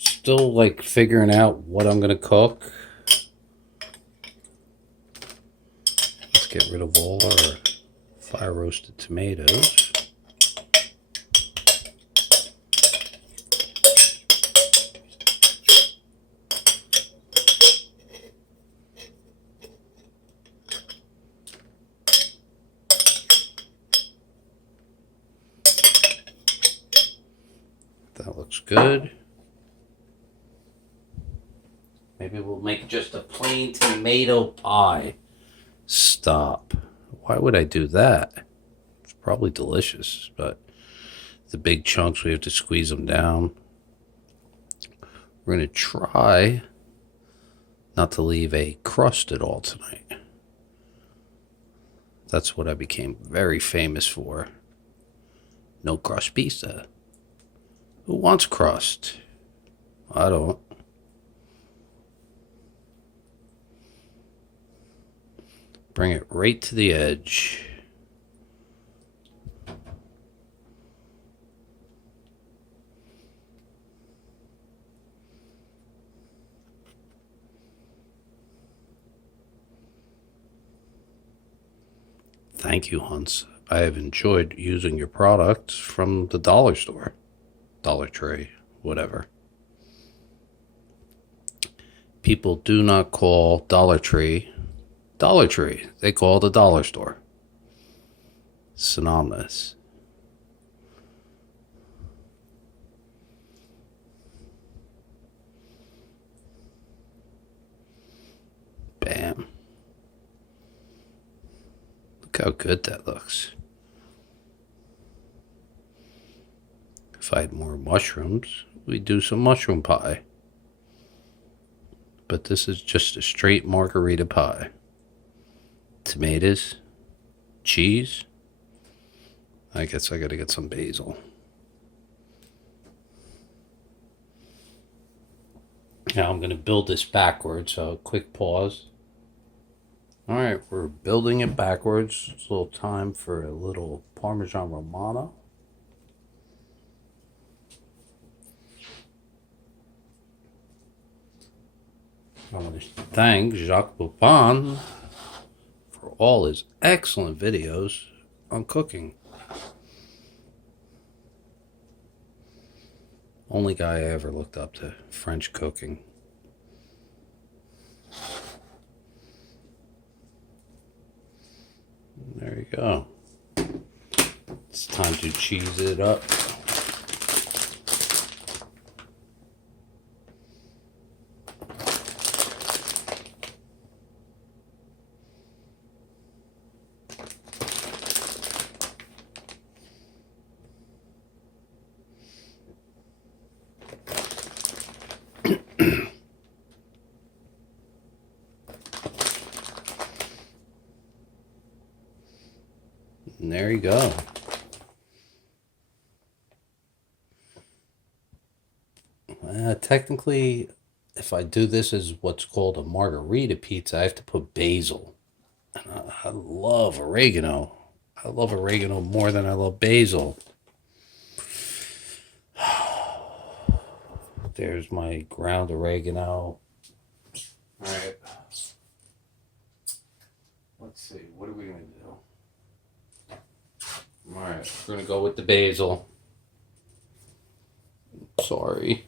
Still like figuring out what I'm gonna cook. Let's get rid of all our fire roasted tomatoes. That looks good. Maybe we'll make just a plain tomato pie. Stop. Why would I do that? It's probably delicious, but the big chunks, we have to squeeze them down. We're going to try not to leave a crust at all tonight. That's what I became very famous for. No crust pizza. Who wants crust? I don't. Bring it right to the edge. Thank you, Hunts. I have enjoyed using your products from the dollar store. Dollar Tree, whatever. People do not call Dollar Tree Dollar Tree. They call it a dollar store. Synonymous. Bam. Look how good that looks. If I had more mushrooms, we'd do some mushroom pie. But this is just a straight margarita pie. Tomatoes, cheese. I guess I gotta get some basil. Now I'm gonna build this backwards, so quick pause. Alright, we're building it backwards. It's a little time for a little Parmesan Romano. I want to thank Jacques Poupon for all his excellent videos on cooking. Only guy I ever looked up to, French cooking. There you go. It's time to cheese it up. And there you go. Technically, if I do this as what's called a margarita pizza, I have to put basil. And I love oregano. I love oregano more than I love basil. There's my ground oregano. All right. Let's see. What are we going to do? All right. We're going to go with the basil. Sorry.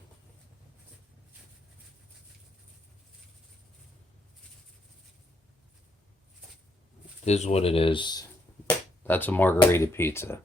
This is what it is. That's a margarita pizza.